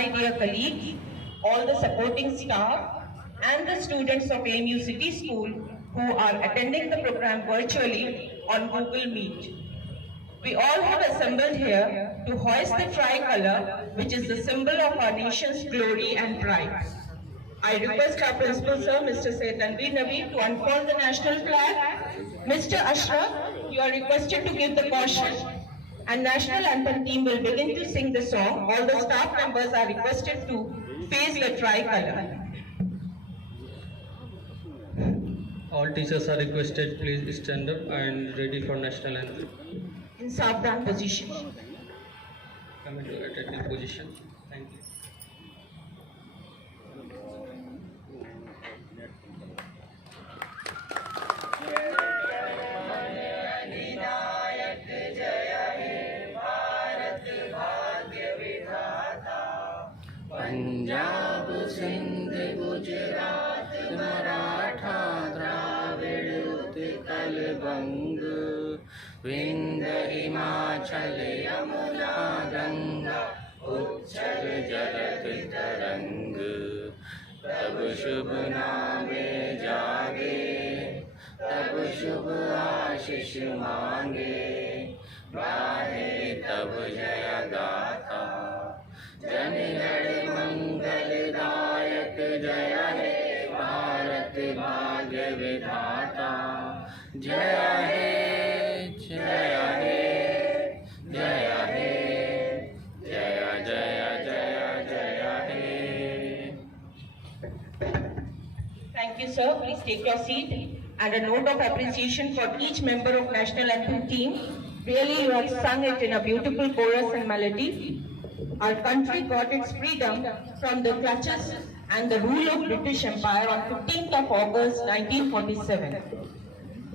my dear colleagues, all the supporting staff, and the students of AMU City School who are attending the program virtually on Google Meet. We all have assembled here to hoist the tricolor, which is the symbol of our nation's glory and pride. I request our Principal Sir, Mr. Sayyid Tanveer Naveed, to unfold the national flag. Mr. Ashraf, you are requested to give the caution, and National Anthem team will begin to sing the song. All the staff members are requested to face the tricolor. All teachers are requested please stand up and ready for national anthem. In Savdan position. Come into attending position. Thank you. Punjab सिंध गुजरात मराठा द्राविड़ उत्कल बंग विंध्य हिमाचल यमुना गंगा उच्चल जलत तरंग तब शुभ नामे जागे तब शुभ आशीष मांगे गाहे तब जय गाथा जनगण मंगलदायक जय हे भारत भाग्य विधाता जय हे जय हे जय हे जय जय जय जय हे. Thank you, sir. Please take your seat. And a note of appreciation for each member of National Anthem team. Really, you have sung it in a beautiful chorus and melody. Our country got its freedom from the clutches and the rule of British Empire on 15th of August 1947.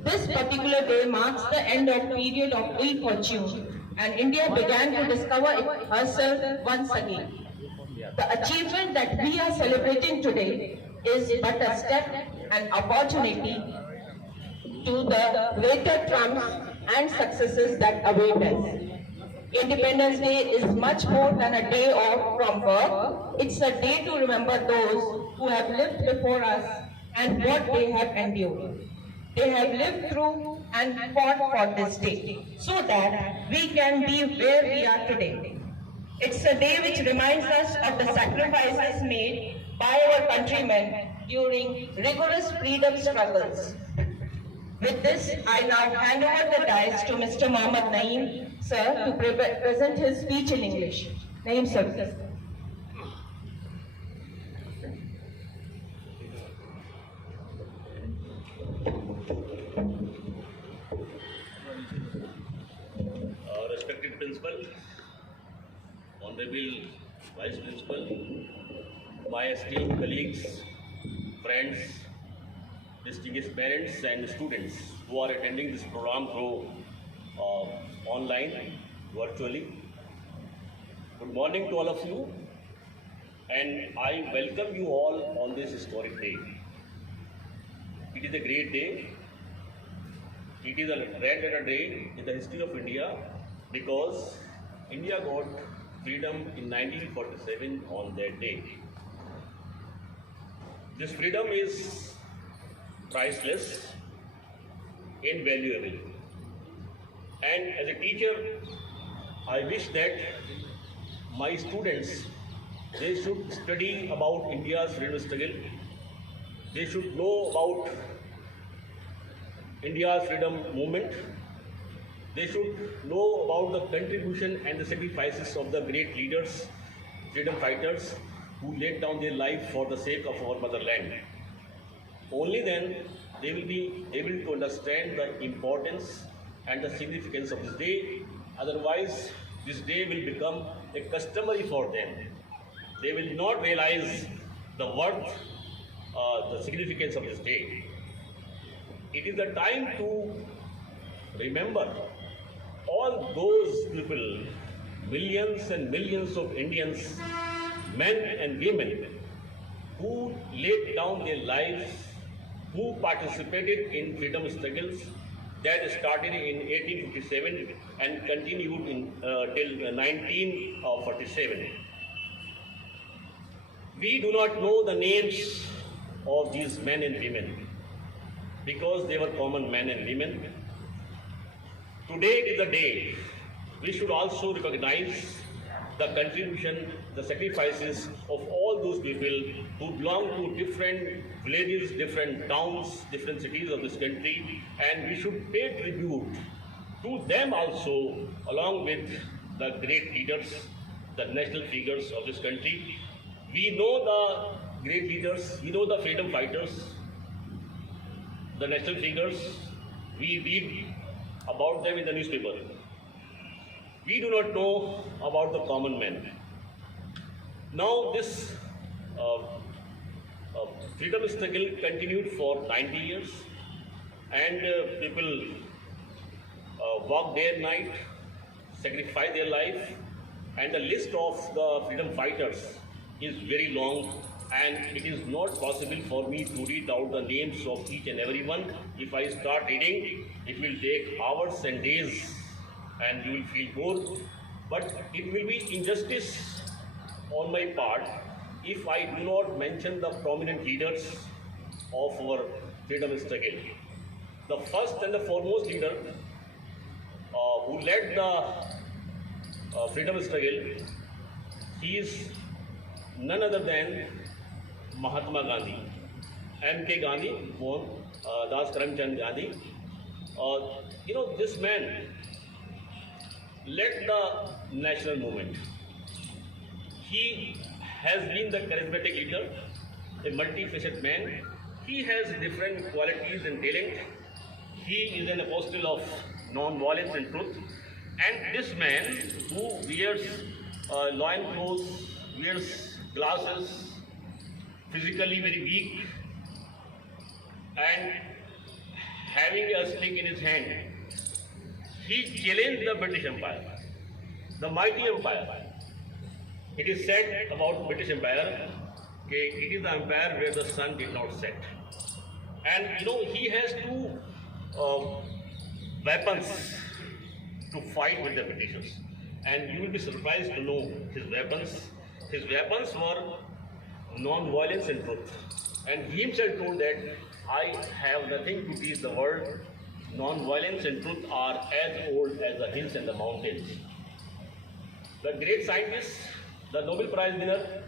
This particular day marks the end of period of ill fortune, and India began to discover herself once again. The achievement that we are celebrating today is but a step and opportunity to the greater triumphs and successes that await us. Independence Day is much more than a day off from work. It's a day to remember those who have lived before us and what they have endured. They have lived through and fought for this day so that we can be where we are today. It's a day which reminds us of the sacrifices made by our countrymen during rigorous freedom struggles. With this, I now hand over the dice to Mr. Mohammad Naeem, sir, to present his speech in English. Naeem, sir. Respected Principal, Honorable Vice Principal, my esteemed colleagues, friends, distinguished parents and students who are attending this program through online, virtually. Good morning to all of you, and I welcome you all on this historic day. It is a great day. It is a red letter day in the history of India because India got freedom in 1947 on that day. This freedom is priceless, invaluable. And as a teacher, I wish that my students, they should study about India's freedom struggle. They should know about India's freedom movement. They should know about the contribution and the sacrifices of the great leaders, freedom fighters who laid down their life for the sake of our motherland. Only then they will be able to understand the importance and the significance of this day. Otherwise, this day will become a customary for them. They will not realize the worth, the significance of this day. It is the time to remember all those people, millions and millions of Indians, men and women, who laid down their lives, who participated in freedom struggles that started in 1857 and continued till 1947. We do not know the names of these men and women because they were common men and women. Today is the day we should also recognize the contribution, the sacrifices of all those people who belong to different villages, different towns, different cities of this country, and we should pay tribute to them also, along with the great leaders, the national figures of this country. We know the great leaders, we know the freedom fighters, the national figures, we read about them in the newspaper. We do not know about the common man. Now this freedom struggle continued for 90 years, and people walk day and night, sacrifice their life, and the list of the freedom fighters is very long, and it is not possible for me to read out the names of each and every one. If I start reading, it will take hours and days, and you will feel bored. But it will be injustice on my part if I do not mention the prominent leaders of our freedom struggle. The first and the foremost leader who led the freedom struggle, he is none other than Mahatma Gandhi, M.K. Gandhi, born Das Karamchand Gandhi. This man led the national movement. He has been the charismatic leader, a multifaceted man. He has different qualities and talent. He is an apostle of non-violence and truth. And this man who wears loin clothes, wears glasses, physically very weak, and having a stick in his hand, he challenged the British Empire, the mighty empire. It is said about British Empire, it is the empire where the sun did not set. And he has two weapons to fight with the Britishers. And you will be surprised to know his weapons. His weapons were non-violence and truth. And he himself told that I have nothing to teach the world. Non-violence and truth are as old as the hills and the mountains. The great scientist, the Nobel Prize winner,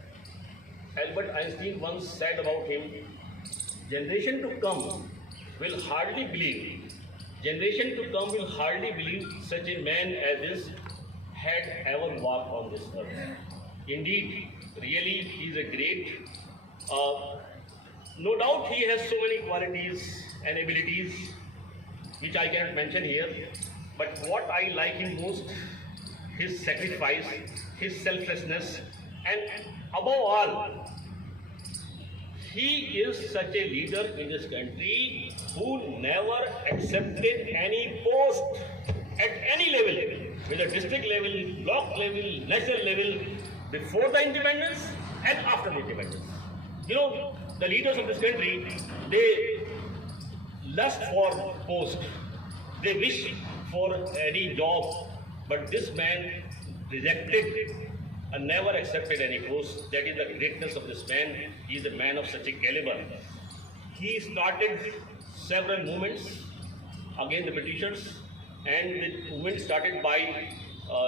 Albert Einstein once said about him, generation to come will hardly believe such a man as this had ever walked on this earth. Indeed, really, he is a great. No doubt he has so many qualities and abilities which I cannot mention here, but what I like him most, his sacrifice, his selflessness, and above all, he is such a leader in this country who never accepted any post at any level, whether district level, block level, national level, before the independence and after the independence. The leaders of this country, they lust for post, they wish for any job, but this man rejected and never accepted any post. That is the greatness of this man. He is a man of such a caliber. He started several movements against the Britishers, and the movement started by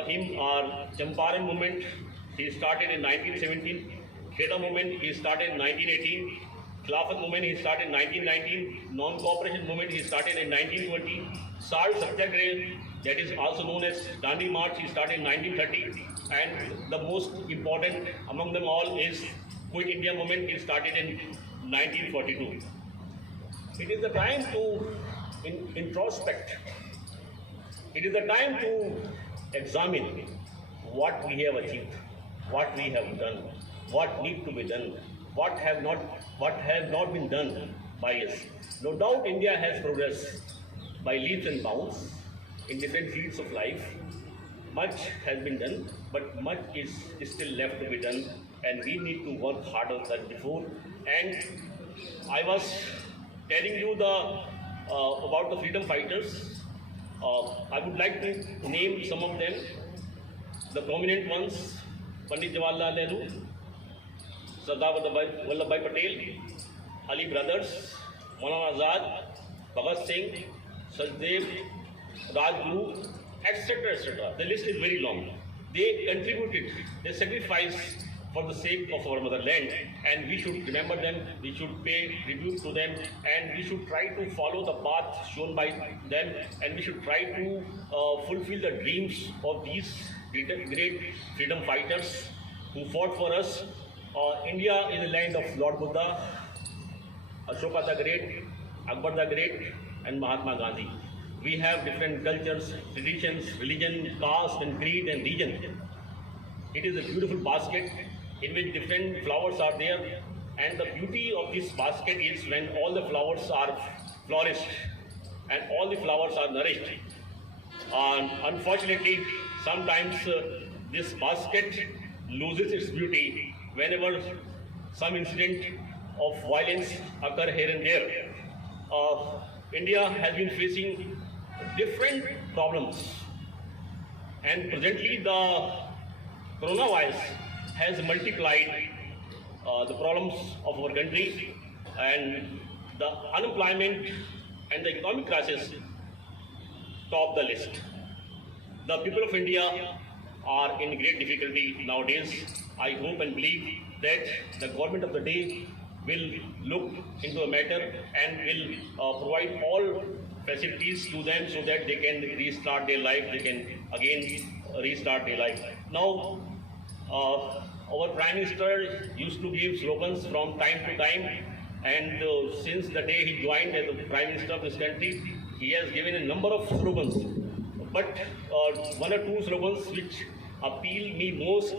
him are Champaran movement. He started in 1917. Kheda movement he started in 1918. Khilafat movement he started in 1919. Non-cooperation movement he started in 1920. Salt Satyagraha, that is also known as Dandi March, he started in 1930. And the most important among them all is Quit India movement, he started in 1942. It is the time to introspect. It is the time to examine what we have achieved, what we have done, what needs to be done, what has not been done by us. No doubt India has progressed by leaps and bounds in different fields of life. Much has been done, but much is still left to be done, and we need to work harder than before. And I was telling you about the freedom fighters. I would like to name some of them. The prominent ones: Pandit Jawaharlal Nehru, Sardar Vallabhbhai Patel, Ali brothers, Maulana Azad, Bhagat Singh, Sajdev, Rajguru, etc., etc. The list is very long. They contributed, they sacrificed for the sake of our motherland, and we should remember them, we should pay tribute to them, and we should try to follow the path shown by them, and we should try to fulfill the dreams of these great freedom fighters who fought for us. India is the land of Lord Buddha, Ashoka the Great, Akbar the Great, and Mahatma Gandhi. We have different cultures, traditions, religion, caste, and creed and region. It is a beautiful basket in which different flowers are there, and the beauty of this basket is when all the flowers are flourished and all the flowers are nourished. Unfortunately, sometimes this basket loses its beauty whenever some incident of violence occur here and there. India has been facing different problems, and presently the coronavirus has multiplied the problems of our country, and the unemployment and the economic crisis top the list. The people of India are in great difficulty nowadays. I hope and believe that the government of the day will look into the matter and will provide all facilities to them so that they can restart their life, they can again restart their life. Now, our Prime Minister used to give slogans from time to time, and since the day he joined as the Prime Minister of this country, he has given a number of slogans. But one or two slogans which appeal me most,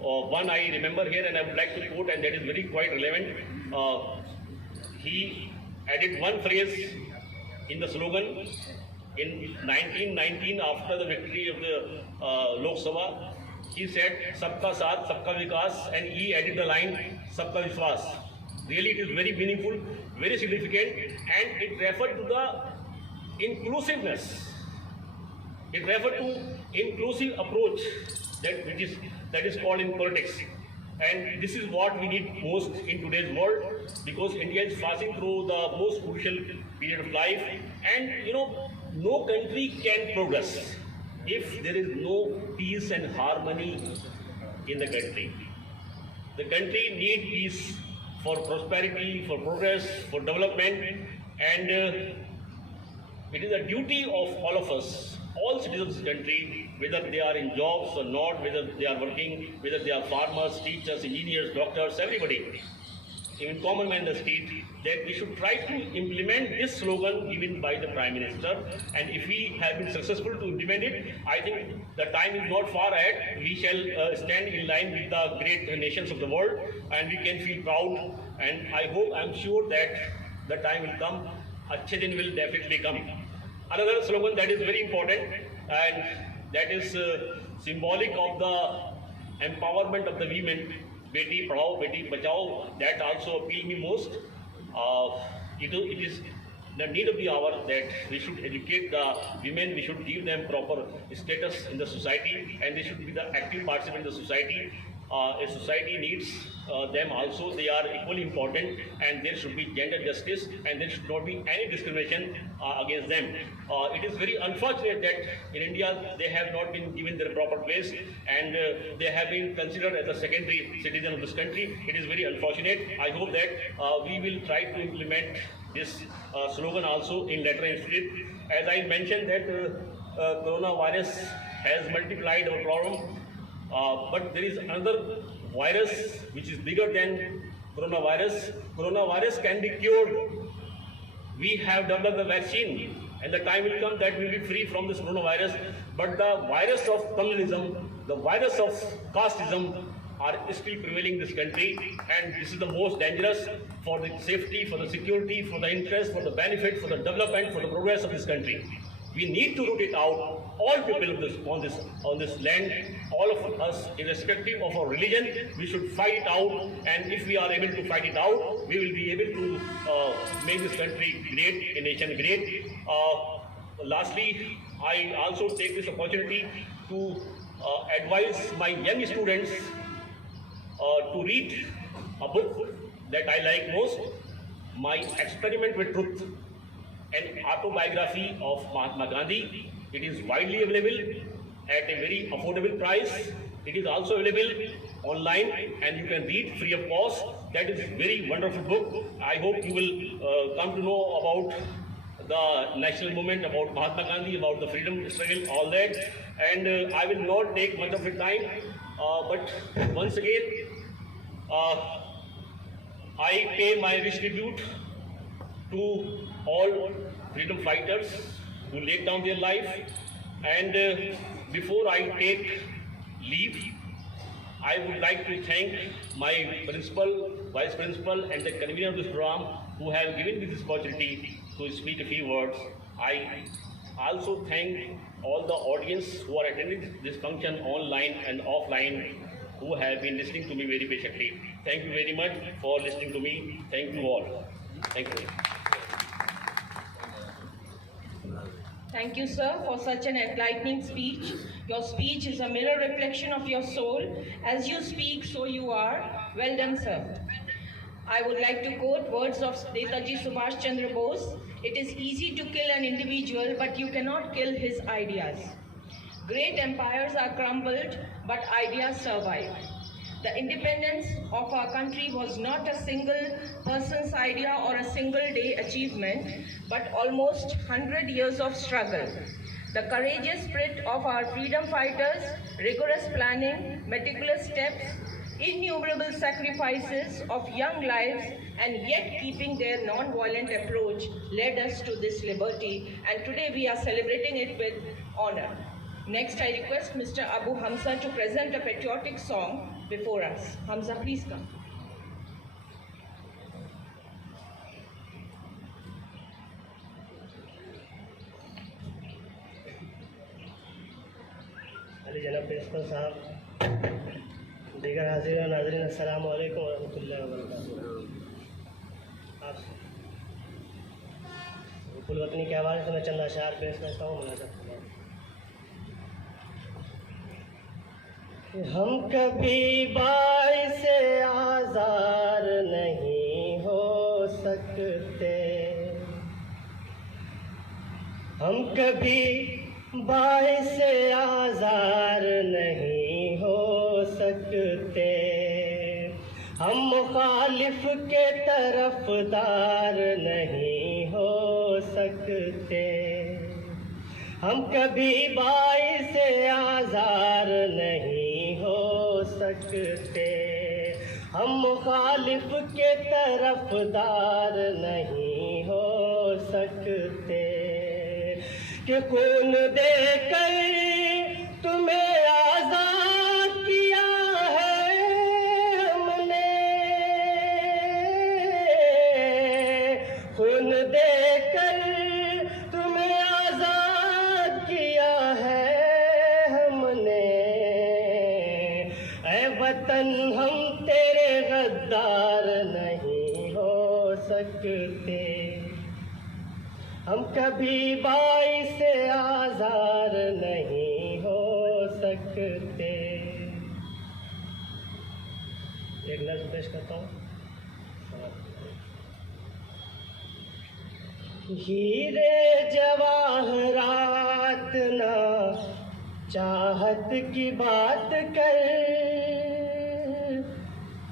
one I remember here and I would like to quote, and that is very quite relevant. He added one phrase in the slogan in 1919 after the victory of the Lok Sabha. He said, Sabka Saath, Sabka Vikas, and he added the line, Sabka Vishwas. Really, it is very meaningful, very significant, and it referred to the inclusiveness. It referred to inclusive approach that is called in politics. And this is what we need most in today's world, because India is passing through the most crucial period of life. And no country can progress if there is no peace and harmony in the country. The country needs peace for prosperity, for progress, for development, and it is a duty of all of us, all citizens of this country, whether they are in jobs or not, whether they are working, whether they are farmers, teachers, engineers, doctors, everybody, even common man in the street, that we should try to implement this slogan given by the Prime Minister. And if we have been successful to implement it, I think the time is not far ahead. We shall stand in line with the great nations of the world, and we can feel proud. And I'm sure that the time will come. Achhe din will definitely come. Another slogan that is very important, and that is symbolic of the empowerment of the women, Beti Padhao, Beti Bachao, that also appeal me most. It is the need of the hour that we should educate the women, we should give them proper status in the society, and they should be the active participant in the society. A society needs them also. They are equally important, and there should be gender justice, and there should not be any discrimination against them. It is very unfortunate that in India they have not been given their proper place, and they have been considered as a secondary citizen of this country. It is very unfortunate. I hope that we will try to implement this slogan also in letter and spirit. As I mentioned that coronavirus has multiplied our problem. But there is another virus which is bigger than coronavirus. Coronavirus can be cured. We have developed the vaccine, and the time will come that we will be free from this coronavirus. But the virus of communalism, the virus of casteism are still prevailing in this country, and this is the most dangerous for the safety, for the security, for the interest, for the benefit, for the development, for the progress of this country. We need to root it out. All people on this land, all of us, irrespective of our religion, we should fight it out. And if we are able to fight it out, we will be able to make this country great, a nation great. Lastly, I also take this opportunity to advise my young students to read a book that I like most, My Experiment with Truth, an autobiography of Mahatma Gandhi. It is widely available at a very affordable price. It is also available online and you can read free of cost. That is a very wonderful book. I hope you will come to know about the national movement, about Mahatma Gandhi, about the freedom struggle, all that. And I will not take much of your time, but once again, I pay my rich tribute to all freedom fighters who laid down their life. And before I take leave, I would like to thank my principal, vice principal, and the convener of this program who have given me this opportunity to speak a few words. I also thank all the audience who are attending this function online and offline, who have been listening to me very patiently. Thank you very much for listening to me. Thank you all. Thank you. Thank you, sir, for such an enlightening speech. Your speech is a mirror reflection of your soul. As you speak, so you are. Well done, sir. I would like to quote words of Netaji Subhash Chandra Bose. It is easy to kill an individual, but you cannot kill his ideas. Great empires are crumbled, but ideas survive. The independence of our country was not a single person's idea or a single day achievement, but almost 100 years of struggle. The courageous spirit of our freedom fighters, rigorous planning, meticulous steps, innumerable sacrifices of young lives, and yet keeping their non-violent approach led us to this liberty, and today we are celebrating it with honor. Next, I request Mr. Abu Hamza to present a patriotic song before us. Hamza, please come. Ali जनाब प्रिंसिपल साहब, दीगर हाजिर और नाज़रीन, अस्सलाम वालेकुम वरहमतुल्लाहि वबरकातुहू। आप कुलवतनी के हवाले से मैं चंद अशार पेश करता हूँ। हम कभी बाइस आज़ार नहीं हो सकते, हम कभी बाइस आज़ार नहीं हो सकते, हम मुखालिफ के तरफदार नहीं हो सकते, हम कभी बाइस आज़ार नहीं हो सकते, हम मुखालिफ के तरफदार नहीं हो सकते, कि खून देकर तुम्हें आज़ाद किया है हमने, खून देकर तुम्हें आज़ाद किया है हमने, ऐ वतन हम तेरे गद्दार नहीं हो सकते, हम कभी बाइस आज़ार नहीं हो सकते। एक लफ्ज़ पेश करता हूँ। हीरे जवाहरात ना चाहत की बात कर,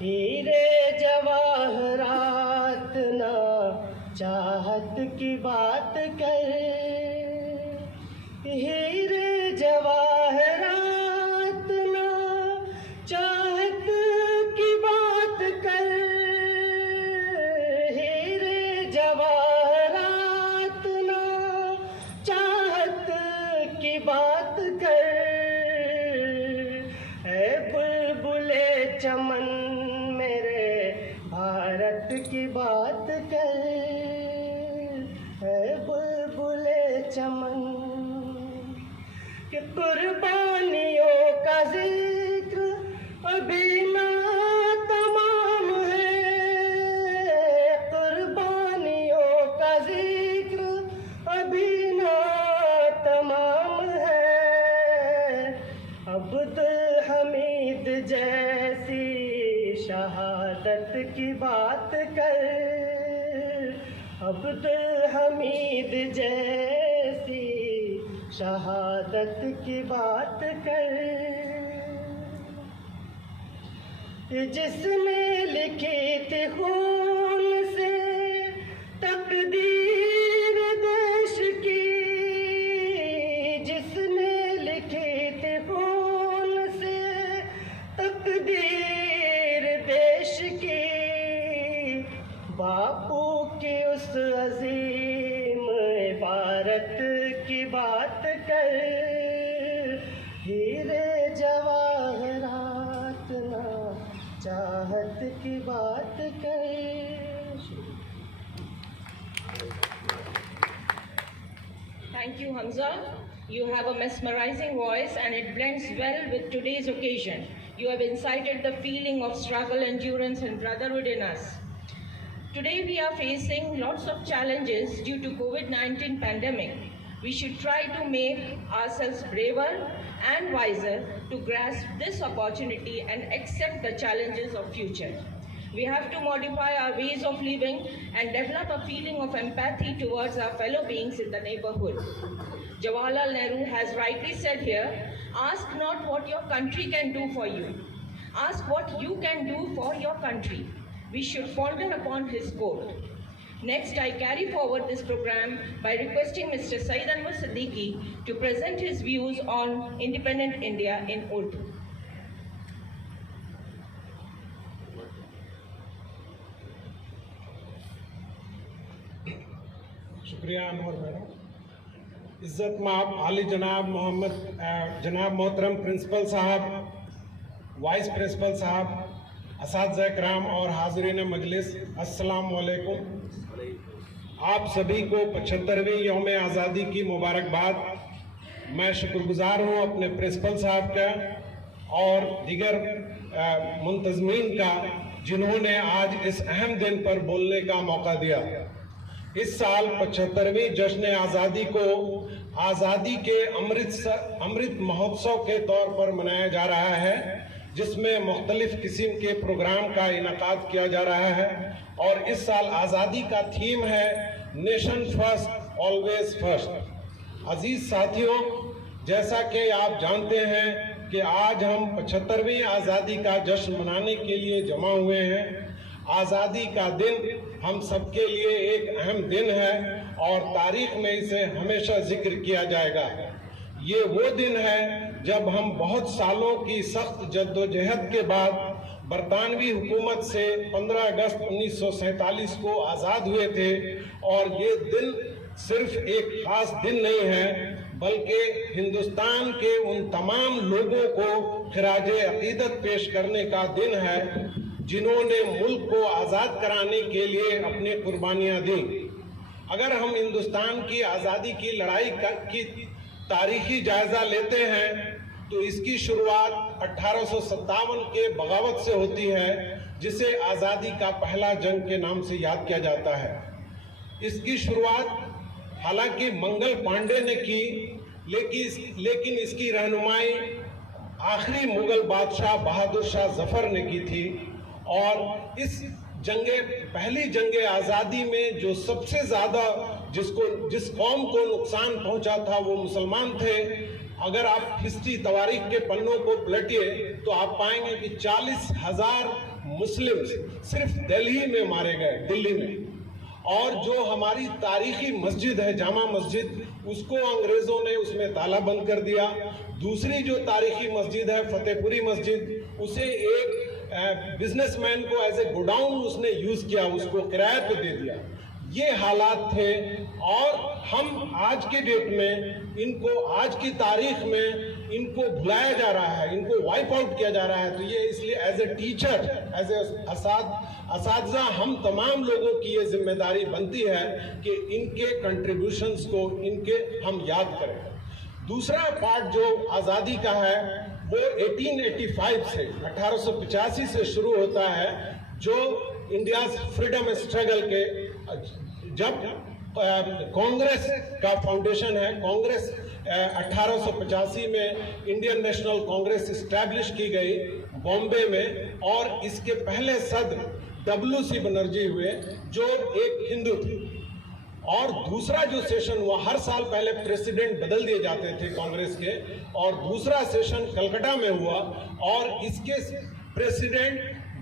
हीरे जवाहरात ना चाहत की बात कर, हीरे जवाहरात ना चाहत की बात कर, हीरे जवाहरात ना चाहत की बात कर, ऐ बुलबुले चमन मेरे भारत की बात कर, है बुलबुले चमन कि कुर्बानियों का जिक्र अभी ना तमाम है, कुर्बानियों का जिक्र अभी ना तमाम है, अब्दुल हमीद जैसी शहादत की बात कर, अब्दुल हमीद जैसी शहादत की बात कर, जिसने लिखी थी खून से तकदीर देश की, जिसने लिखी थी खून से तकदीर देश की, बापू की उस अजीम इबारत की बात कर, हीरे जवाहरात ना चाहत की बात कर। Thank you, Hamza. You have a mesmerizing voice and it blends well with today's occasion. You have incited the feeling of struggle, endurance and brotherhood in us. Today we are facing lots of challenges due to COVID-19 pandemic. We should try to make ourselves braver and wiser to grasp this opportunity and accept the challenges of future. We have to modify our ways of living and develop a feeling of empathy towards our fellow beings in the neighborhood. Jawaharlal Nehru has rightly said here, ask not what your country can do for you. Ask what you can do for your country. We should ponder upon his quote. Next, I carry forward this program by requesting Mr. Saeed Anwar Siddiqui to present his views on independent India in Urdu. शुक्रिया अनवर मैडम। इज़्ज़त माब आली जनाब जनाब मोहतरम प्रिंसिपल साहब, vice principal साहब, असातिज़ा कराम और हाज़रीन मजलिस, अस्सलाम वालेकुम। आप सभी को 75वीं यौम आज़ादी की मुबारकबाद। मैं शुक्रगुज़ार हूँ अपने प्रिंसिपल साहब का और दीगर मुंतज़मीन का जिन्होंने आज इस अहम दिन पर बोलने का मौका दिया। इस साल 75वीं जश्न आज़ादी को आज़ादी के अमृत महोत्सव के तौर पर मनाया जा रहा है, जिसमें मुख्तलिफ किस्म के प्रोग्राम का इनकाद किया जा रहा है। और इस साल आज़ादी का थीम है नेशन फर्स्ट ऑलवेज फर्स्ट। अजीज साथियों, जैसा कि आप जानते हैं कि आज हम 75वीं आज़ादी का जश्न मनाने के लिए जमा हुए हैं। आज़ादी का दिन हम सबके लिए एक अहम दिन है और तारीख में इसे हमेशा जिक्र किया जाएगा। ये वो दिन है जब हम बहुत सालों की सख्त जद्दोजहद के बाद बरतानवी हुकूमत से 15 अगस्त 1947 को आज़ाद हुए थे। और ये दिन सिर्फ एक ख़ास दिन नहीं है, बल्कि हिंदुस्तान के उन तमाम लोगों को खिराज अक़ीदत पेश करने का दिन है जिन्होंने मुल्क को आज़ाद कराने के लिए अपनी कुर्बानियाँ दी। अगर हम हिंदुस्तान की आज़ादी की लड़ाई की तारीखी जायज़ा लेते हैं तो इसकी शुरुआत 1857 के बगावत से होती है, जिसे आज़ादी का पहला जंग के नाम से याद किया जाता है। इसकी शुरुआत हालांकि मंगल पांडे ने की, लेकिन इसकी रहनुमाई आखिरी मुगल बादशाह बहादुर शाह जफर ने की थी। और इस पहली जंगे आज़ादी में जो सबसे ज़्यादा जिस कौम को नुकसान पहुंचा था वो मुसलमान थे। अगर आप हिस्ट्री तवारीख के पन्नों को पलटिए तो आप पाएंगे कि 40,000 मुस्लिम सिर्फ दिल्ली में मारे गए, दिल्ली में। और जो हमारी तारीखी मस्जिद है जामा मस्जिद, उसको अंग्रेज़ों ने उसमें ताला बंद कर दिया। दूसरी जो तारीखी मस्जिद है फतेहपुरी मस्जिद, उसे एक बिजनेसमैन को एज ए गोडाउन उसने यूज़ किया, उसको किराए पे दे दिया। ये हालात थे और हम आज के डेट में इनको, आज की तारीख में इनको भुलाया जा रहा है, इनको वाइप आउट किया जा रहा है। तो ये इसलिए as a teacher, as a असातिज़ा हम तमाम लोगों की ये जिम्मेदारी बनती है कि इनके कंट्रीब्यूशंस को इनके हम याद करें। दूसरा पार्ट जो आज़ादी का है वो 1885 से 1885 से शुरू होता है, जो इंडिया फ्रीडम स्ट्रगल के जब कांग्रेस का फाउंडेशन है। कांग्रेस 1885 में इंडियन नेशनल कांग्रेस इस्टेब्लिश की गई। बॉम्बे में, और इसके पहले सदर WC बनर्जी हुए जो एक हिंदू थे। और दूसरा जो सेशन हुआ, हर साल पहले प्रेसिडेंट बदल दिए जाते थे कांग्रेस के, और दूसरा सेशन कलकत्ता में हुआ और इसके प्रेसिडेंट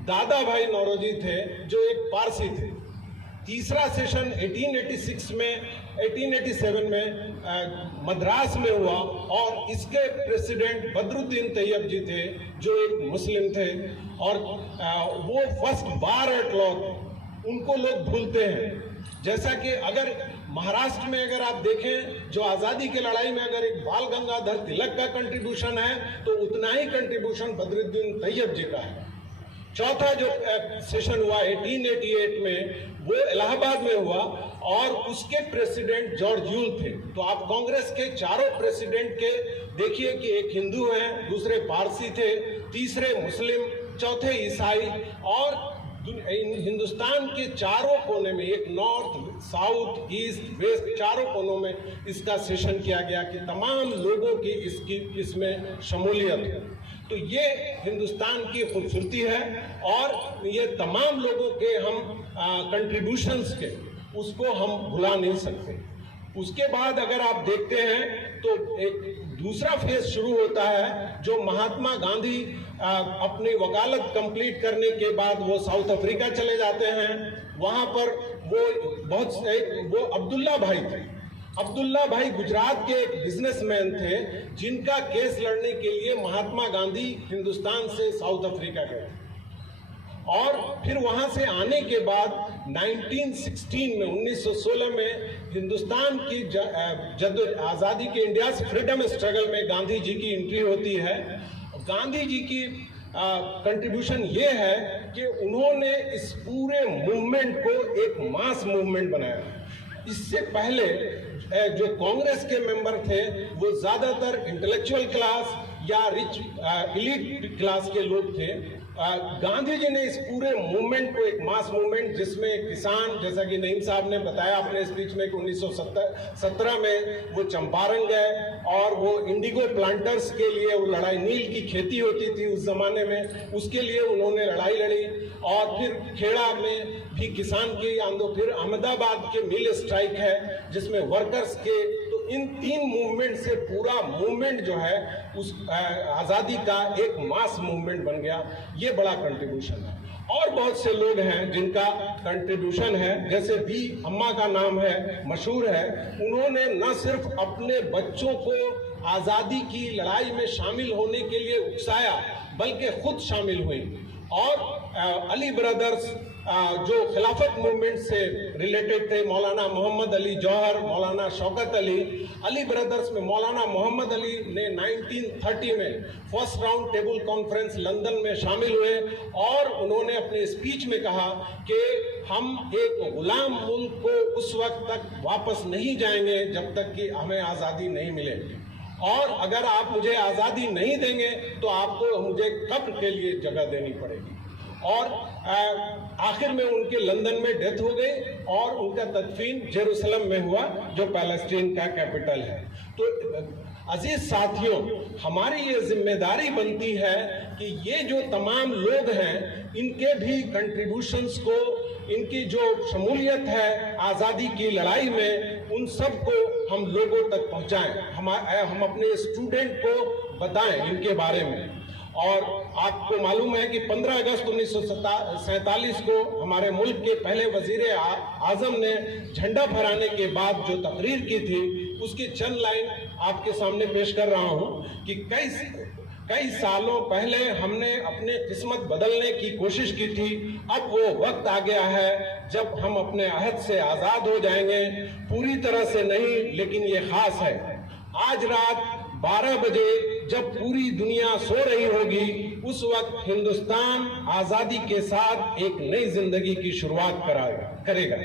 दादा भाई नौरोजी थे जो एक पारसी थे। तीसरा सेशन 1887 में मद्रास में हुआ और इसके प्रेसिडेंट बदरुद्दीन तैयब जी थे जो एक मुस्लिम थे, और वो फर्स्ट बार एट लॉ, उनको लोग भूलते हैं। जैसा कि अगर महाराष्ट्र में अगर आप देखें, जो आज़ादी की लड़ाई में अगर एक बाल गंगाधर तिलक का कंट्रीब्यूशन है तो उतना ही कंट्रीब्यूशन बदरुद्दीन तैयब जी का है। चौथा जो सेशन हुआ 1888 में, वो इलाहाबाद में हुआ और उसके प्रेसिडेंट जॉर्ज यूल थे। तो आप कांग्रेस के चारों प्रेसिडेंट के देखिए कि एक हिंदू हैं, दूसरे पारसी थे, तीसरे मुस्लिम, चौथे ईसाई, और हिंदुस्तान के चारों कोने में, एक नॉर्थ, साउथ, ईस्ट, वेस्ट, चारों कोनों में इसका सेशन किया गया कि तमाम लोगों की इसमें शमूलियत है। तो ये हिंदुस्तान की खूबसूरती है और ये तमाम लोगों के हम कंट्रीब्यूशंस के, उसको हम भुला नहीं सकते। उसके बाद अगर आप देखते हैं तो एक दूसरा फेज शुरू होता है, जो महात्मा गांधी अपनी वकालत कंप्लीट करने के बाद वो साउथ अफ्रीका चले जाते हैं। वहाँ पर वो अब्दुल्ला भाई थे। अब्दुल्ला भाई गुजरात के एक बिजनेसमैन थे जिनका केस लड़ने के लिए महात्मा गांधी हिंदुस्तान से साउथ अफ्रीका गए, और फिर वहां से आने के बाद 1916 में हिंदुस्तान की आज़ादी के, इंडिया फ्रीडम स्ट्रगल में गांधी जी की एंट्री होती है। गांधी जी की कंट्रीब्यूशन ये है कि उन्होंने इस पूरे मूवमेंट को एक मास मूवमेंट बनाया। इससे पहले जो कांग्रेस के मेंबर थे वो ज्यादातर इंटेलेक्चुअल क्लास या रिच इलीट क्लास के लोग थे। गांधी जी ने इस पूरे मूवमेंट को एक मास मूवमेंट, जिसमें किसान, जैसा कि नईम साहब ने बताया अपने स्पीच में कि 1917 में वो चंपारण गए और वो इंडिगो प्लांटर्स के लिए वो लड़ाई, नील की खेती होती थी उस जमाने में, उसके लिए उन्होंने लड़ाई लड़ी। और फिर खेड़ा में भी किसान की आंदोलन, फिर अहमदाबाद के मिल स्ट्राइक है जिसमें वर्कर्स के, तो इन 3 मूवमेंट से पूरा मूवमेंट जो है उस आज़ादी का एक मास मूवमेंट बन गया। ये बड़ा कंट्रीब्यूशन है। और बहुत से लोग हैं जिनका कंट्रीब्यूशन है, जैसे बी अम्मा का नाम है, मशहूर है। उन्होंने न सिर्फ अपने बच्चों को आज़ादी की लड़ाई में शामिल होने के लिए उकसाया, बल्कि खुद शामिल हुई। और अली ब्रदर्स जो खिलाफत मूवमेंट से रिलेटेड थे, मौलाना मोहम्मद अली जौहर, मौलाना शौकत अली ब्रदर्स में मौलाना मोहम्मद अली ने 1930 में first round table conference London में शामिल हुए और उन्होंने अपने स्पीच में कहा कि हम एक गुलाम मुल्क को उस वक्त तक वापस नहीं जाएंगे जब तक कि हमें आज़ादी नहीं मिले, और अगर आप मुझे आज़ादी नहीं देंगे तो आपको मुझे कब्र के लिए जगह देनी पड़ेगी। और आखिर में उनके लंदन में डेथ हो गई और उनका तदफीन जेरूसलम में हुआ जो पैलेस्टीन का कैपिटल है। तो अजीज साथियों, हमारी ये जिम्मेदारी बनती है कि ये जो तमाम लोग हैं इनके भी कंट्रीब्यूशंस को, इनकी जो शमूलियत है आज़ादी की लड़ाई में, उन सब को हम लोगों तक पहुंचाएं। हम अपने स्टूडेंट को बताएं इनके बारे में। और आपको मालूम है कि 15 अगस्त 1947 को हमारे मुल्क के पहले वजीर आजम ने झंडा फहराने के बाद जो तकरीर की थी, उसकी चंद लाइन आपके सामने पेश कर रहा हूं कि कई सालों पहले हमने अपने किस्मत बदलने की कोशिश की थी। अब वो वक्त आ गया है जब हम अपने अहद से आज़ाद हो जाएंगे। पूरी तरह से नहीं, लेकिन ये खास है। आज रात 12 बजे जब पूरी दुनिया सो रही होगी, उस वक्त हिंदुस्तान आज़ादी के साथ एक नई जिंदगी की शुरुआत करेगा।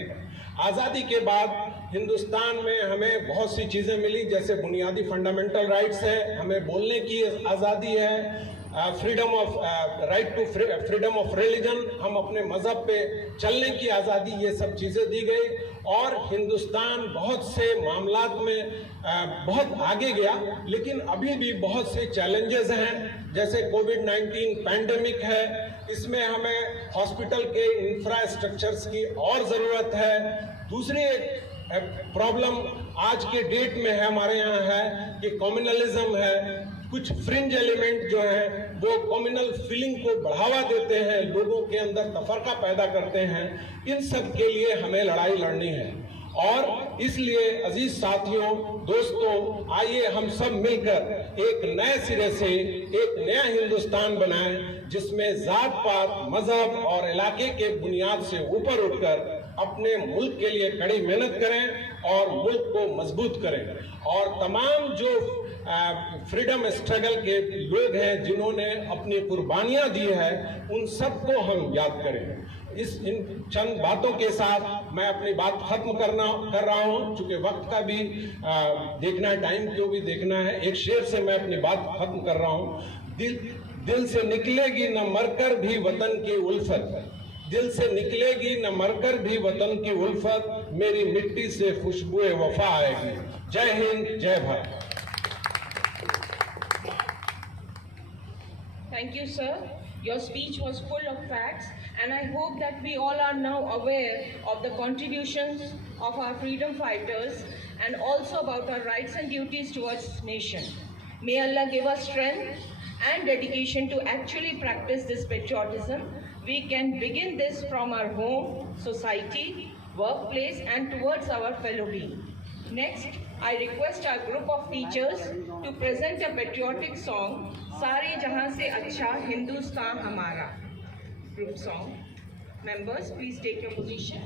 आज़ादी के बाद हिंदुस्तान में हमें बहुत सी चीज़ें मिली, जैसे बुनियादी फंडामेंटल राइट्स है, हमें बोलने की आज़ादी है, right to freedom of religion, हम अपने मजहब पे चलने की आज़ादी, ये सब चीज़ें दी गई। और हिंदुस्तान बहुत से मामलात में बहुत आगे गया, लेकिन अभी भी बहुत से चैलेंजेस हैं, जैसे कोविड-19 पैंडेमिक है, इसमें हमें हॉस्पिटल के इंफ्रास्ट्रक्चर्स की और ज़रूरत है। दूसरी एक प्रॉब्लम आज के डेट में है हमारे यहाँ है कि कम्युनलिज्म है, कुछ फ्रिंज एलिमेंट जो हैं वो कम्युनल फीलिंग को बढ़ावा देते हैं, लोगों के अंदर तफरका पैदा करते हैं। इन सब के लिए हमें लड़ाई लड़नी है और इसलिए अजीज साथियों, दोस्तों, आइए हम सब मिलकर एक नए सिरे से एक नया हिंदुस्तान बनाएं जिसमें जात पात, मजहब और इलाके के बुनियाद से ऊपर उठकर अपने मुल्क के लिए कड़ी मेहनत करें और मुल्क को मजबूत करें। और तमाम जो फ्रीडम स्ट्रगल के लोग हैं जिन्होंने अपनी कुर्बानियां दी है, उन सबको हम याद करें। इन चंद बातों के साथ मैं अपनी बात खत्म कर रहा हूं, चूंकि वक्त का भी देखना है, टाइम को भी देखना है। एक शेर से मैं अपनी बात खत्म कर रहा हूं। दिल से निकलेगी न मरकर भी वतन की उल्फत, दिल से निकलेगी न मरकर भी वतन की उल्फत, मेरी मिट्टी से खुशबुए वफा आएगी। जय हिंद, जय Bharat. Thank you, sir. Your speech was full of facts, and I hope that we all are now aware of the contributions of our freedom fighters and also about our rights and duties towards nation. May Allah give us strength and dedication to actually practice this patriotism. We can begin this from our home, society, workplace, and towards our fellow being. Next, I request our group of teachers to present a patriotic song, सारे जहां से अच्छा हिंदुस्तान हमारा. Group song. Members, please take your position.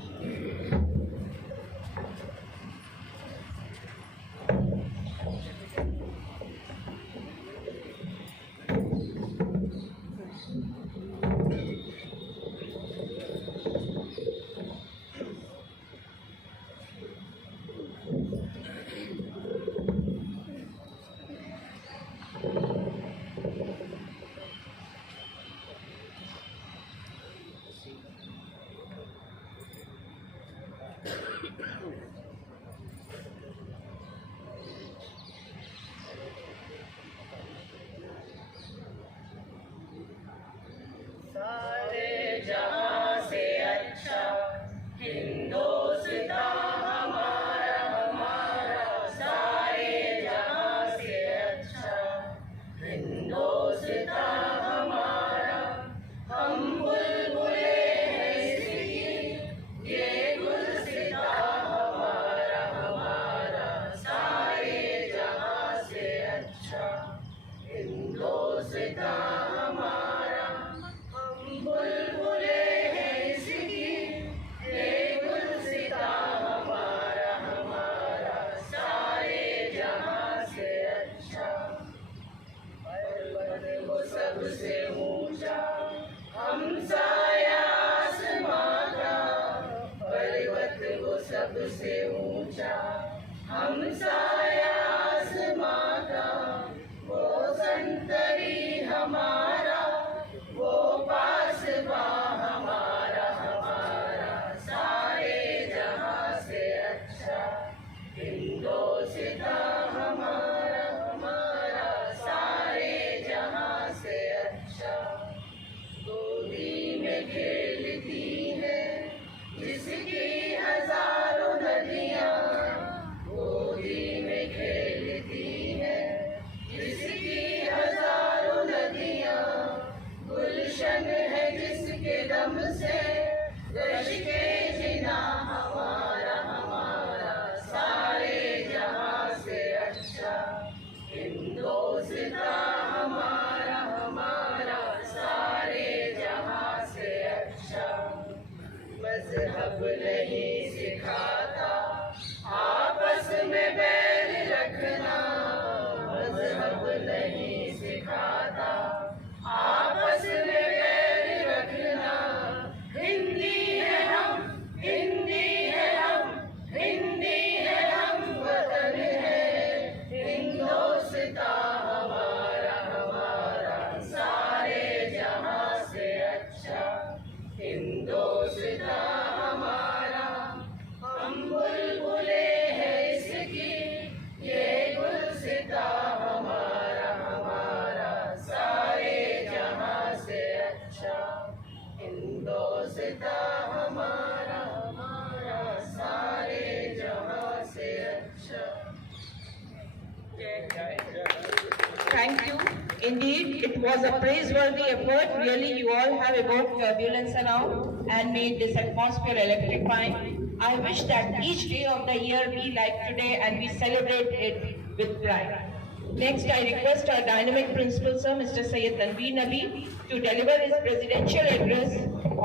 हमारा हमारा पोसता हमारा हमारा सारे जहां से अच्छा। Thank you. Indeed, it was a praiseworthy effort. Really, you all have evoked turbulence around and made this atmosphere electrifying. I wish that each day of the year be like today and we celebrate it with pride. Next, I request our dynamic principal, sir, Mr. Syed Tanveer Nabi, to deliver his presidential address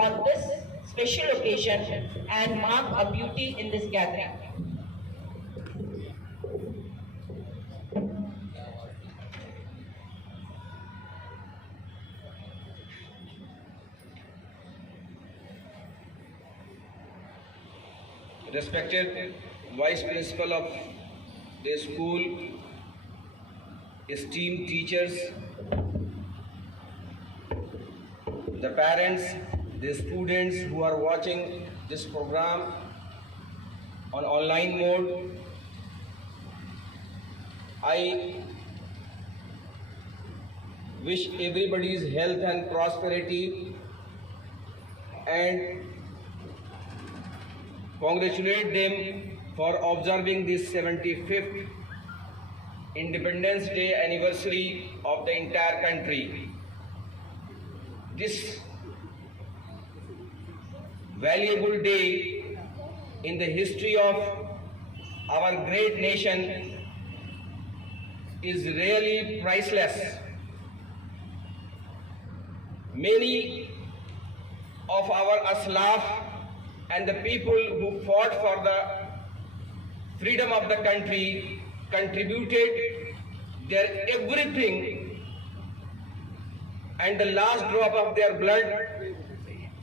on this special occasion and mark a beauty in this gathering. Respected Vice Principal of the school, esteemed teachers, the parents, the students who are watching this program on online mode, I wish everybody's health and prosperity and congratulate them for observing this 75th Independence Day anniversary of the entire country. This valuable day in the history of our great nation is really priceless. Many of our aslaf and the people who fought for the freedom of the country contributed their everything and the last drop of their blood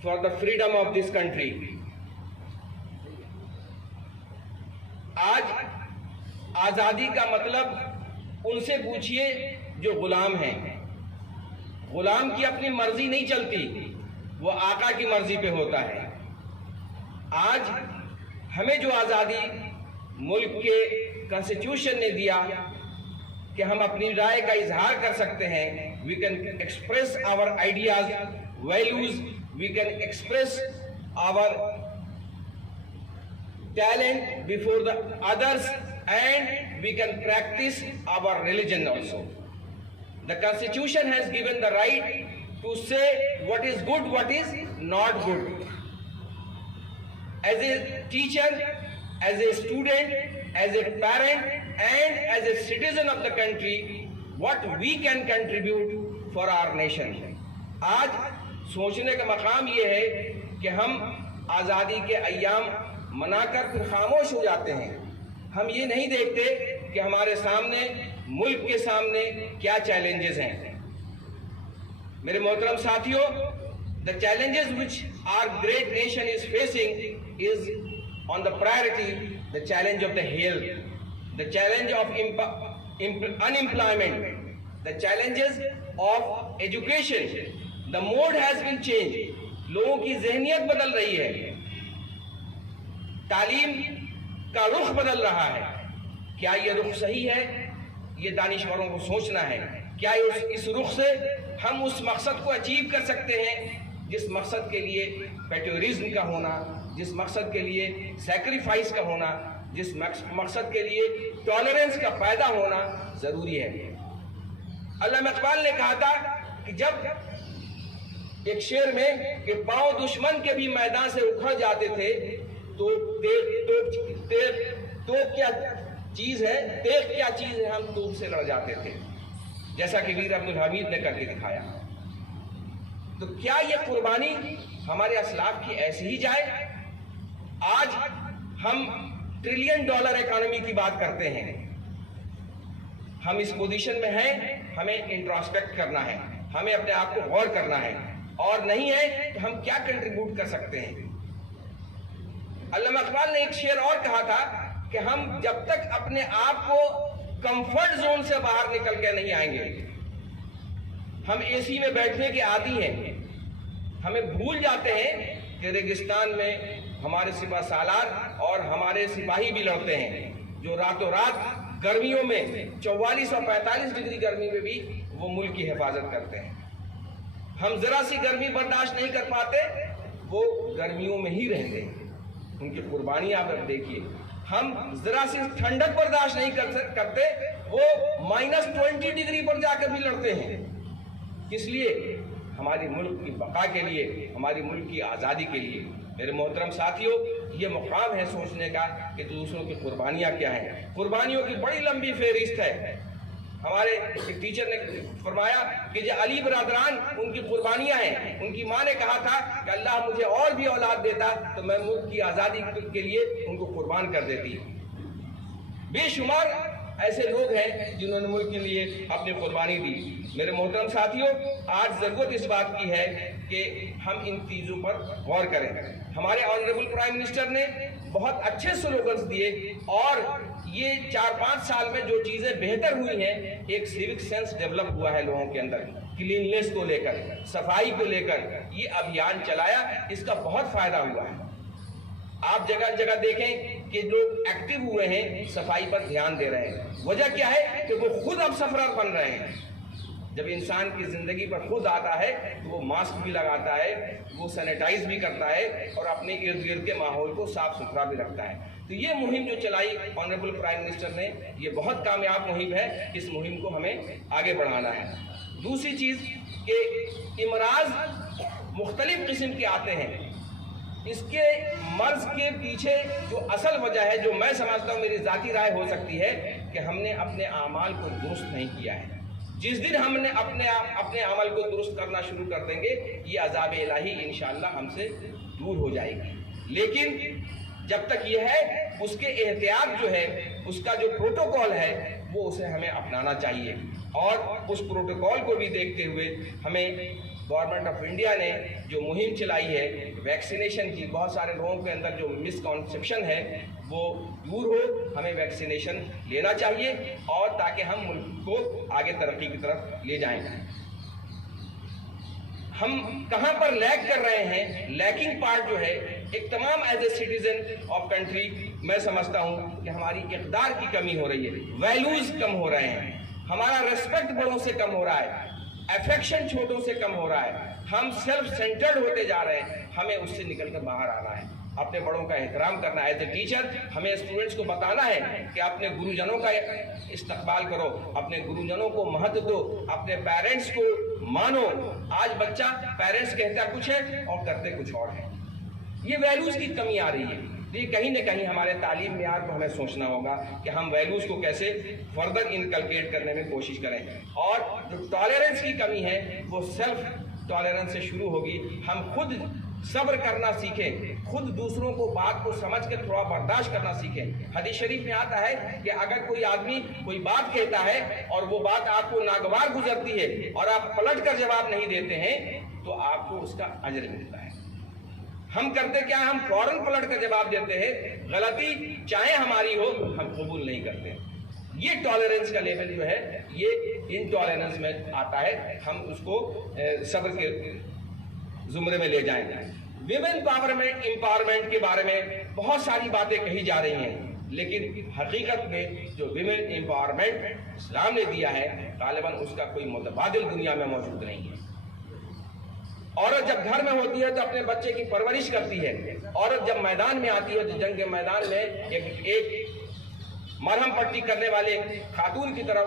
for the freedom of this country. आज आज़ादी का मतलब उनसे पूछिए जो गुलाम हैं। गुलाम की अपनी मर्जी नहीं चलती, वो आका की मर्जी पे होता है। आज हमें जो आज़ादी मुल्क के कॉन्स्टिट्यूशन ने दिया कि हम अपनी राय का इजहार कर सकते हैं, we can express our ideas, values, we can express our talent before the others and we can practise our religion also. The constitution has given the right to say what is good, what is not good. As a teacher, as a student, as a parent and as a citizen of the country, what we can contribute for our nation. आज सोचने का मकाम ये है कि हम आज़ादी के अय्याम मनाकर फिर खामोश हो जाते हैं। हम ये नहीं देखते कि हमारे सामने, मुल्क के सामने क्या चैलेंजेस हैं। मेरे मोहतरम साथियों, the challenges which our great nation is facing is on the priority, the challenge of the health, the challenge of unemployment, the challenges of education. The mode has been changed. लोगों की ज़हनियत बदल रही है, तालीम का रुख बदल रहा है। क्या ये रुख सही है? ये दानिशवरों को सोचना है। क्या इस रुख से हम उस मकसद को अचीव कर सकते हैं जिस मकसद के लिए पैट्रियटिज्म का होना, जिस मकसद के लिए सैक्रिफाइस का होना, जिस मकसद के लिए टॉलरेंस का पैदा होना ज़रूरी है। अल्लामा इकबाल ने कहा था कि जब एक शेर में कि पांव दुश्मन के भी मैदान से उखड़ जाते थे तो क्या चीज़ है, तेग क्या चीज़ है, हम तोप से लड़ जाते थे, जैसा कि वीर अब्दुल हमीद ने करके दिखाया। तो क्या ये कुर्बानी हमारे असलाफ की ऐसे ही जाए? आज हम $1 ट्रिलियन इकोनॉमी की बात करते हैं, हम इस पोजीशन में हैं, हमें इंट्रोस्पेक्ट करना है, हमें अपने आप को गौर करना है, और नहीं है तो हम क्या कंट्रीब्यूट कर सकते हैं। अल्लामा इकबाल ने एक शेर और कहा था कि हम जब तक अपने आप को कंफर्ट जोन से बाहर निकल के नहीं आएंगे, हम एसी में बैठने के आदी हैं, हमें भूल जाते हैं कि रेगिस्तान में हमारे सिपा सालार और हमारे सिपाही भी लड़ते हैं, जो रातों रात गर्मियों में 44 और 45 डिग्री गर्मी में भी वो मुल्क की हिफाजत करते हैं। हम जरा सी गर्मी बर्दाश्त नहीं कर पाते, वो गर्मियों में ही रहते हैं। उनकी कुर्बानी आप देखिए। हम जरा सी ठंडक बर्दाश्त नहीं करते, वो -20 डिग्री पर जाकर भी लड़ते हैं। इसलिए हमारी मुल्क की बका के लिए, हमारी मुल्क की आज़ादी के लिए मेरे मोहतरम साथियों, ये मुकाम है सोचने का कि दूसरों की कुर्बानियाँ क्या हैं। कुर्बानियों की बड़ी लंबी फहरिस्त है। हमारे एक टीचर ने फरमाया कि जो अली बरादरान उनकी कुर्बानियाँ हैं। उनकी माँ ने कहा था कि अल्लाह मुझे और भी औलाद देता तो मैं मुल्क की आज़ादी के लिए उनको कुर्बान कर देती। बेशुमार ऐसे लोग हैं जिन्होंने मुल्क के लिए अपनी कुर्बानी दी। मेरे मोहतरम साथियों, आज ज़रूरत इस बात की है कि हम इन चीज़ों पर गौर करें। हमारे ऑनरेबल प्राइम मिनिस्टर ने बहुत अच्छे स्लोगन्स दिए और ये 4-5 साल में जो चीज़ें बेहतर हुई हैं, एक सिविक सेंस डेवलप हुआ है लोगों के अंदर। क्लीननेस को लेकर, सफाई को लेकर ये अभियान चलाया, इसका बहुत फ़ायदा हुआ है। आप जगह जगह देखें कि लोग एक्टिव हुए हैं, सफाई पर ध्यान दे रहे हैं। वजह क्या है कि वो खुद अब सफरर बन रहे हैं। जब इंसान की ज़िंदगी पर खुद आता है तो वो मास्क भी लगाता है, वो सैनिटाइज भी करता है और अपने इर्द गिर्द के माहौल को साफ सुथरा भी रखता है। तो ये मुहिम जो चलाई ऑनरेबल प्राइम मिनिस्टर ने, ये बहुत कामयाब मुहिम है। इस मुहिम को हमें आगे बढ़ाना है। दूसरी चीज़ कि इमराज मुख्तलिफ किस्म के आते हैं। इसके मर्ज के पीछे जो असल वजह है, जो मैं समझता हूँ, मेरी ज़ाती राय हो सकती है कि हमने अपने आमाल को दुरुस्त नहीं किया है। जिस दिन हमने अपने अमल को दुरुस्त करना शुरू कर देंगे, ये अज़ाब इलाही इंशाअल्लाह हमसे दूर हो जाएगी। लेकिन जब तक ये है, उसके एहतियात जो है, उसका जो प्रोटोकॉल है, वो उसे हमें अपनाना चाहिए। और उस प्रोटोकॉल को भी देखते हुए हमें गवर्नमेंट ऑफ इंडिया ने जो मुहिम चलाई है वैक्सीनेशन की, बहुत सारे लोगों के अंदर जो मिसकॉन्सेप्शन है वो दूर हो। हमें वैक्सीनेशन लेना चाहिए और ताकि हम मुल्क को आगे तरक्की की तरफ ले जाएं। हम कहाँ पर लैग कर रहे हैं, लैकिंग पार्ट जो है, एक तमाम as a citizen of country मैं समझता हूँ कि हमारी इक़दार की कमी हो रही है, वैल्यूज कम हो रहे हैं, हमारा रेस्पेक्ट बड़ों से कम हो रहा है, अफेक्शन छोटों से कम हो रहा है, हम सेल्फ सेंटर्ड होते जा रहे हैं। हमें उससे निकलकर बाहर आना है, अपने बड़ों का एहतराम करना है। एज ए टीचर हमें स्टूडेंट्स को बताना है कि अपने गुरुजनों का इस्तकबाल करो, अपने गुरुजनों को महत्व दो, अपने पेरेंट्स को मानो। आज बच्चा पेरेंट्स कहता कुछ है और करते कुछ और है। ये वैल्यूज़ की कमी आ रही है। ये कहीं ना कहीं हमारे तालीम मेयार को हमें सोचना होगा कि हम वैल्यूज़ को कैसे फर्दर इनकलकेट करने में कोशिश करें। और जो टॉलरेंस की कमी है वो सेल्फ टॉलरेंस से शुरू होगी। हम खुद सब्र करना सीखें, खुद दूसरों को बात को समझ के थोड़ा बर्दाश्त करना सीखें। हदीस शरीफ में आता है कि अगर कोई आदमी कोई बात कहता है और वो बात आपको नागवार गुजरती है और आप पलट कर जवाब नहीं देते हैं तो आपको उसका अजर मिलता है। हम करते क्या, हम फौरन पलट कर जवाब देते हैं। गलती चाहे हमारी हो हम कबूल नहीं करते। ये टॉलरेंस का लेवल जो है ये इनटॉलरेंस में आता है। हम उसको सब्र के जुमरे में ले जाएंगे। विमेन एम्पावरमेंट के बारे में बहुत सारी बातें कही जा रही हैं, लेकिन हकीकत में जो विमेन एम्पावरमेंट इस्लाम ने दिया है गालिबन उसका कोई मुतबादिल दुनिया में मौजूद नहीं है। औरत जब घर में होती है तो अपने बच्चे की परवरिश करती है। औरत जब मैदान में आती है तो जंग के मैदान में एक मरहम पट्टी करने वाले खातून की तरह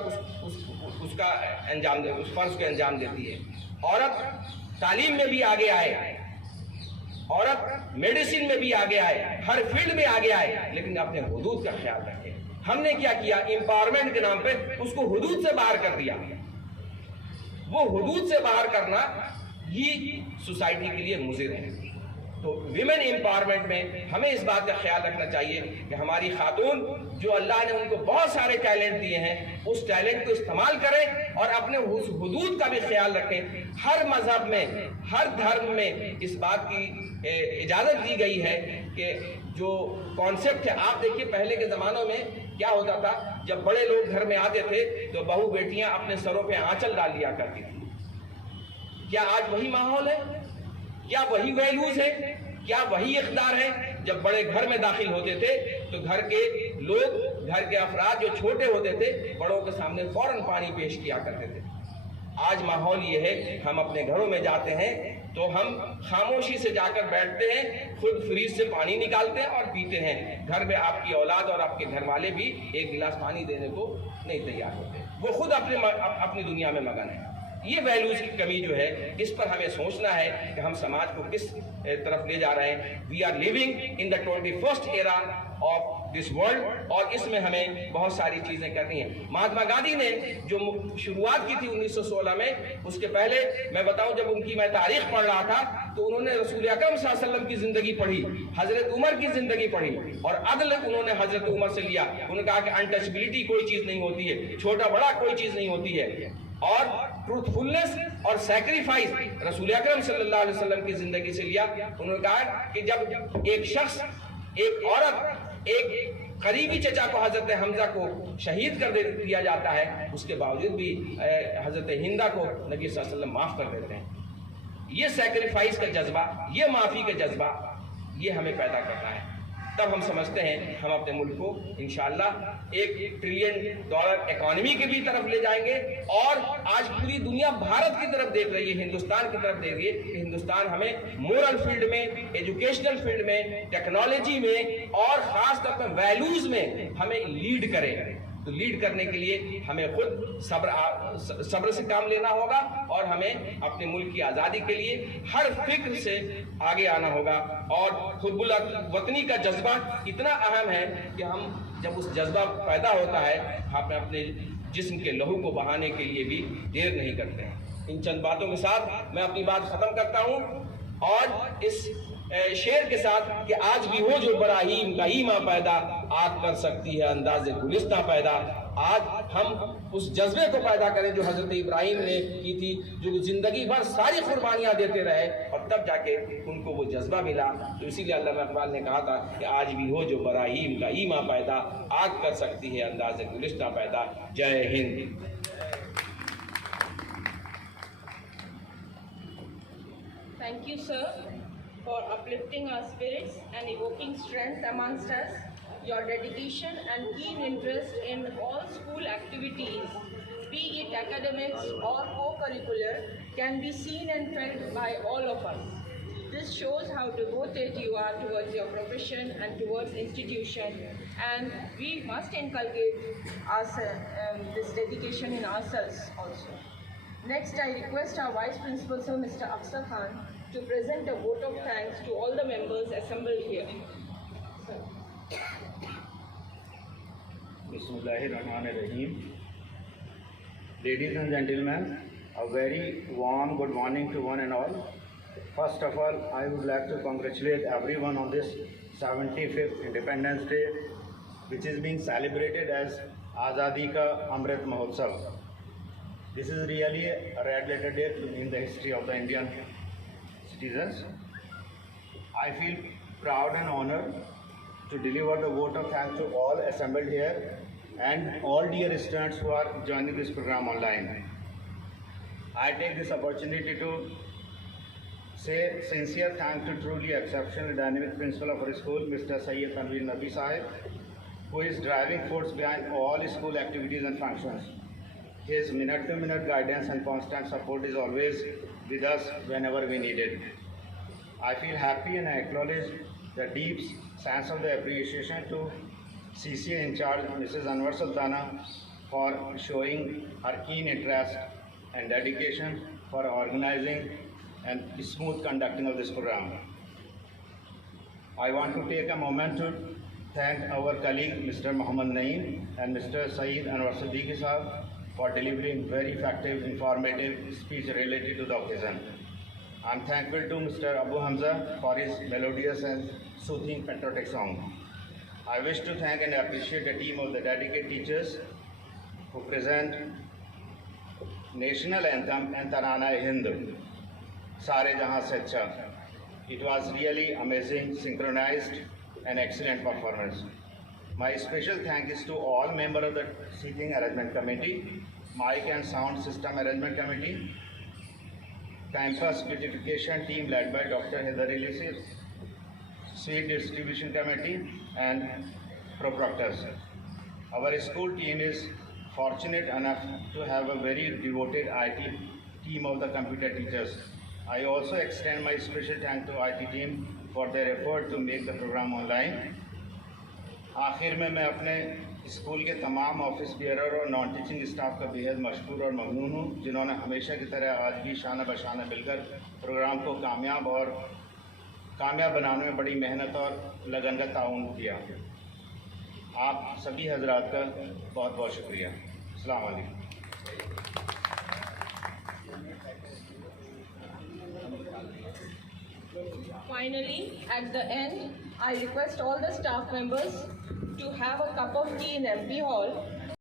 उसका अंजाम दे, उस फर्ज को अंजाम देती है। औरत तालीम में भी आगे आए, औरत मेडिसिन में भी आगे आए, हर फील्ड में आगे आए, लेकिन अपने हुदूद का ख्याल रखे। हमने क्या किया, एम्पावरमेंट के नाम पे उसको हुदूद से बाहर कर दिया। वो हुदूद से बाहर करना ये सोसाइटी के लिए मुज़िर है। तो विमेन एम्पावरमेंट में हमें इस बात का ख्याल रखना चाहिए कि हमारी खातून जो अल्लाह ने उनको बहुत सारे टैलेंट दिए हैं उस टैलेंट को इस्तेमाल करें और अपने उस हुदूद का भी ख्याल रखें। हर मजहब में, हर धर्म में इस बात की इजाज़त दी गई है कि जो कॉन्सेप्ट है, आप देखिए पहले के ज़मानों में क्या होता था, जब बड़े लोग घर में आते थे तो बहू बेटियां अपने सरों पे आंचल डाल लिया करती थी। क्या आज वही माहौल है? क्या वही वैल्यूज है? क्या वही इक़दार है? जब बड़े घर में दाखिल होते थे तो घर के लोग, घर के अफराद जो छोटे होते थे, बड़ों के सामने फौरन पानी पेश किया करते थे। आज माहौल ये है, हम अपने घरों में जाते हैं, तो हम खामोशी से जाकर बैठते हैं, खुद फ्रीज से पानी निकालते हैं और पीते हैं। घर में आपकी औलाद और आपके घर वाले भी एक गिलास पानी देने को नहीं तैयार होते, वो खुद अपनी दुनिया में मगन है। ये वैल्यूज की कमी जो है, इस पर हमें सोचना है कि हम समाज को किस तरफ ले जा रहे हैं। We are living in the 21st era of this world, और इसमें हमें बहुत सारी चीजें करनी है। महात्मा गांधी ने जो शुरुआत की थी 1916 में, उसके पहले मैं बताऊं, जब उनकी मैं तारीख पढ़ रहा था तो उन्होंने रसूल अकरम सल्लल्लाहु अलैहि वसल्लम की जिंदगी पढ़ी, हजरत उमर की जिंदगी पढ़ी, और अदल उन्होंने हजरत उमर से लिया। उन्होंने कहा कि अनटचबिलिटी कोई चीज नहीं होती है, छोटा बड़ा कोई चीज नहीं होती है, और ट्रूथफुलनेस और सैक्रिफाइस रसूल अकरम सल्लल्लाहु अलैहि वसल्लम की जिंदगी से लिया। उन्होंने कहा कि जब एक शख्स, एक औरत, एक करीबी चचा को, हजरत हमजा को शहीद कर दिया जाता है, उसके बावजूद भी हजरत हिंदा को नबी सल्लल्लाहु अलैहि वसल्लम माफ कर देते हैं। ये सैक्रिफाइस का जज्बा, ये माफी का जज्बा, ये हमें पैदा करना है। तब हम समझते हैं हम अपने मुल्क को इंशाअल्लाह $1 ट्रिलियन इकोनॉमी के भी तरफ ले जाएंगे। और आज पूरी दुनिया भारत की तरफ देख रही है, हिंदुस्तान की तरफ देख रही है कि हिंदुस्तान हमें मोरल फील्ड में, एजुकेशनल फील्ड में, टेक्नोलॉजी में और खास तौर पर वैल्यूज में हमें लीड करे। तो लीड करने के लिए हमें खुद सब्र से काम लेना होगा, और हमें अपने मुल्क की आज़ादी के लिए हर फिक्र से आगे आना होगा। और हुब्बुल वतनी का जज्बा इतना अहम है कि हम जब उस जज्बा पैदा होता है, हम अपने जिस्म के लहू को बहाने के लिए भी देर नहीं करते हैं। इन चंद बातों के साथ मैं अपनी बात खत्म करता हूँ, और इस शेर के साथ कि आज भी हो जो बराहीम गहीमा पैदा, आग कर सकती है अंदाज़े गुलिस्तां पैदा। आज हम उस जज्बे को पैदा करें जो हजरत इब्राहिम ने की थी, जो जिंदगी भर सारी कुर्बानियां देते रहे और तब जाके उनको वो जज्बा मिला। तो इसीलिए अल्लामा इकबाल ने कहा था कि आज भी हो जो बराहीम गहीमा पैदा, आग कर सकती है अंदाज़े गुलिस्तां पैदा। जय Hind. Thank you, sir, for uplifting our spirits and evoking strength amongst us. Your dedication and keen interest in all school activities, be it academics or co-curricular, can be seen and felt by all of us. This shows how devoted you are towards your profession and towards institution, and we must inculcate this dedication in ourselves also. Next, I request our Vice Principal, Sir Mr. Afsar Khan, to present a vote of thanks to all the members assembled here. Bismillahirrahmanirrahim. Ladies and gentlemen, a very warm good morning to one and all. First of all, I would like to congratulate everyone on this 75th Independence Day, which is being celebrated as Azadi Ka Amrit Mahotsav. This is really a red letter day in the history of the Indian citizens. I feel proud and honored to deliver the vote of thanks to all assembled here and all dear students who are joining this program online. I take this opportunity to say sincere thanks to truly exceptional dynamic principal of our school, Mr. Sayyid Tanveer Nabi Sahib, who is driving force behind all school activities and functions. His minute-to-minute guidance and constant support is always with us whenever we need it. I feel happy and I acknowledge the deep sense of the appreciation to CCA in charge, Mrs. Anwar Sultana, for showing her keen interest and dedication for organizing and smooth conducting of this program. I want to take a moment to thank our colleague Mr. Muhammad Naeem and Mr. Saeed Anwar Siddiqui Sahab for delivering very effective, informative speech related to the occasion. I am thankful to Mr. Abu Hamza for his melodious and soothing patriotic song. I wish to thank and appreciate the team of the dedicated teachers who present National Anthem and Tarana-e-Hind, Sare Jahan Se Achha. It was really amazing, synchronized and excellent performance. My special thank is to all members of the Seating Arrangement Committee, Mic and Sound System Arrangement Committee, Campus Beautification Team led by Dr. Heather Ellis, Sweet Distribution Committee and Pro-Proctors. Our school team is fortunate enough to have a very devoted IT team of the computer teachers I also extend my special thanks to IT team for their effort to make the program online. आखिर में मैं अपने स्कूल के तमाम office bearer और non teaching staff का बेहद मशकूर और ममनून हूँ, जिन्होंने हमेशा की तरह आज भी शाना बशाना मिलकर प्रोग्राम को कामयाब बनाने में बड़ी मेहनत और लगन का ताउन किया। आप सभी हजरात का बहुत बहुत शुक्रिया। अस्सलाम वालेकुम। Finally, at the end, I request all the staff members to have a cup of tea in MP Hall